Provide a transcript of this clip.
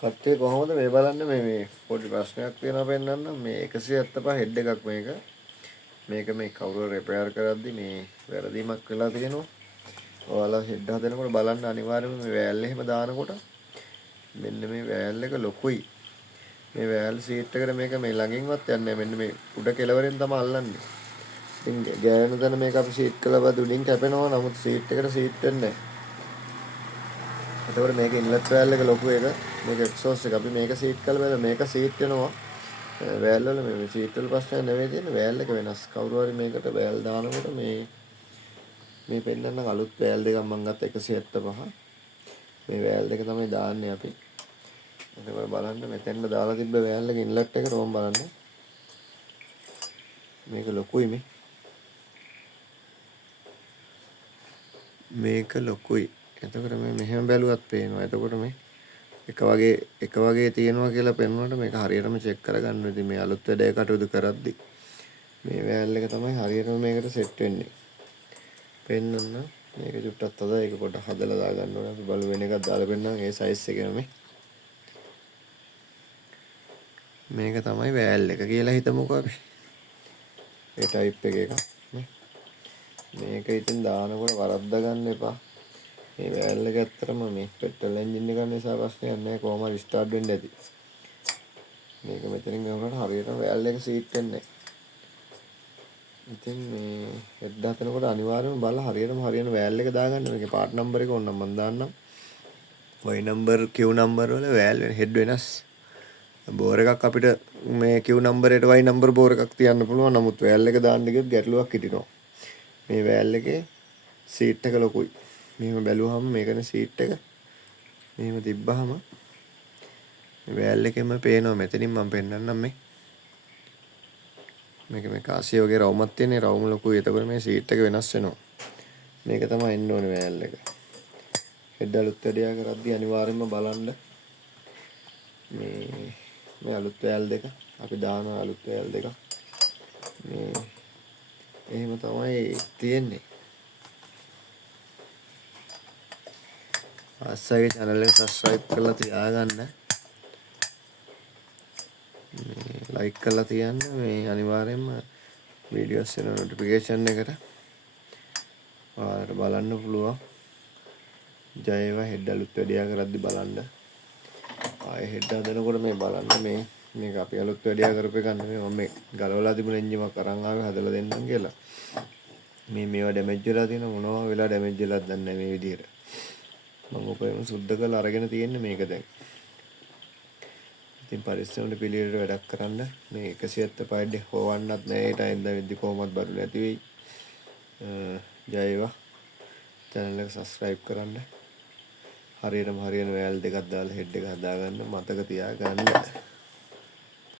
කට්ටිය කොහොමද මේ බලන්න මේ පොඩි ප්‍රශ්නයක් තියෙනවා පෙන්නන්න මේ 175 හෙඩ් එකක් මේක මේ කවුරු රිපෙයාර් කරද්දි මේ වැරදීමක් වෙලා තියෙනවා. ඔයාලා හෙඩ් හදනකොට බලන්න අනිවාර්යයෙන්ම මේ වෑල් එහෙම දානකොට මෙන්න මේ වෑල් එක ලොකුයි. මේ වෑල් සීට් එකට මේක මේ ළඟින්වත් යන්නේ මෙන්න මේ උඩ කෙළවරෙන් තමයි අල්ලන්නේ. ඉතින් ගෑනු දන මේක අපි සීට් කළා උඩින් කැපෙනවා නමුත් සීට් එකට සීට් වෙන්නේ නැහැ. එතකොට මේක ඉන්ලට් වෑල් එක ලොකු එක මේක එක්සෝස් එක අපි මේක සීට් කරලා බලලා මේක සීට් වෙනවා වෑල් වල මේ සීට් වල ප්‍රශ්නයක් නෙවෙයි තියෙන්නේ වෑල් එක වෙනස් කවුරු හරි මේකට වෑල් දානකොට මේ පෙන්නන්න අලුත් වෑල් දෙකක් මම ගත්ත 175 මේ වෑල් දෙක තමයි දාන්නේ අපි එතකොට බලන්න මෙතෙන්ද දාලා තිබ්බ වෑල් එක ඉන්ලට් එක රෝම් බලන්න මේක ලොකුයි මේක ලොකුයි එතකොට මේ මෙහෙම බැලුවත් පේනවා එතකොට මේ එක වගේ තියෙනවා කියලා පෙන්වනකොට මේක හරියටම චෙක් කරගන්න ඉතින් මේ අලුත් වැඩේ කටයුතු කරද්දි මේ වෑල් එක තමයි හරියටම මේකට සෙට් වෙන්නේ. පෙන්නන්න මේක චුට්ටක් තදයි ඒක පොඩ්ඩක් හදලා දාගන්න ඕනේ. අපි බලු වෙන එකක් දාලා පෙන්නන්න ඒ සයිස් එකේම මේක තමයි වෑල් එක කියලා හිතමුකෝ අපි. ඒ ටයිප් එකක මේක ඉතින් දානකොට වරද්දා ගන්න එපා. මේ වෑල් එක ඇත්තටම මේ පෙට්‍රල් එන්ජින් එක නිසා ප්‍රශ්නයක් නෑ කොහොම හරි ස්ටාර්ට් වෙන්න ඇති. මේක මෙතනින් ගමනට හරියටම වෑල් එක සීට් වෙන්නේ නැහැ. ඉතින් මේ හෙඩ් හදනකොට අනිවාර්යයෙන්ම බලලා හරියටම හරියන වෑල් එක දාගන්න. මේකේ පාර්ට් නම්බර් එක ඕනනම් මම දාන්නම්. Y නම්බර් Q නම්බර් වල වෑල් හෙඩ් වෙනස්. බෝර් එකක් අපිට මේ Q නම්බරයට Y නම්බර් බෝර් එකක් තියන්න පුළුවන්. නමුත් වෑල් එක දාන්න ගියොත් ගැටලුවක් හිටිනවා. මේ වෑල් එකේ සීට් එක ලොකුයි. මෙහෙම බැලුවහම මේකනේ සීට් එක. මෙහෙම තිබ්බහම වෑල් එකෙම පේනවා මෙතනින් මම පෙන්නන්නම් මේක කාසියෝ වගේ රවුමක් තියෙන රවුම ලොකුයි. එතකොට මේ සීට් එක වෙනස් වෙනවා. මේක තමයි එන්න ඕනේ වෑල් එක. හෙඩ් අලුත් වැඩියා කරද්දී අනිවාර්යයෙන්ම බලන්න මේ අලුත් වෑල් දෙක අපි දාන අලුත් වෑල් දෙක මේ එහෙම තමයි තියෙන්නේ. ආස්සගේ channel එක subscribe කරලා තියාගන්න. ලයික් කරලා තියන්න මේ අනිවාර්යයෙන්ම වීඩියෝස් එන නොටිෆිකේෂන් එකට ඔයාලට බලන්න පුළුවන්. ජය වේවා හෙඩ් අලුත් වැඩියා කරද්දි බලන්න. ආයේ හෙඩ් හදනකොට මේ බලන්න මේක අපි අලුත් වැඩියා කරපු එක නෙමෙයි මම මේ ගලවලා තිබුණ එන්ජින් එකක් අරන් ආවේ හදලා දෙන්නම් කියලා. මේවා ඩැමේජ් වෙලා තියෙන මොනවා වෙලා ඩැමේජ් වෙලාද දන්නේ නැහැ මේ විදිහට. මම ඔපේම සුද්ධ කරලා අරගෙන තියෙන්නේ මේක දැන්. ඉතින් පරිස්සමෙන් පිළිවෙලට වැඩක් කරන්න මේ 175 හොවන්නත් නෑ ඒ ටයිම් දෙද්දි කොහොමවත් බඩු නැති වෙයි. ජය වේවා. channel එක subscribe කරන්න. හරියටම හරියන වෑල් දෙකක් දාලා හෙඩ් එක හදාගන්න මතක තියාගන්න.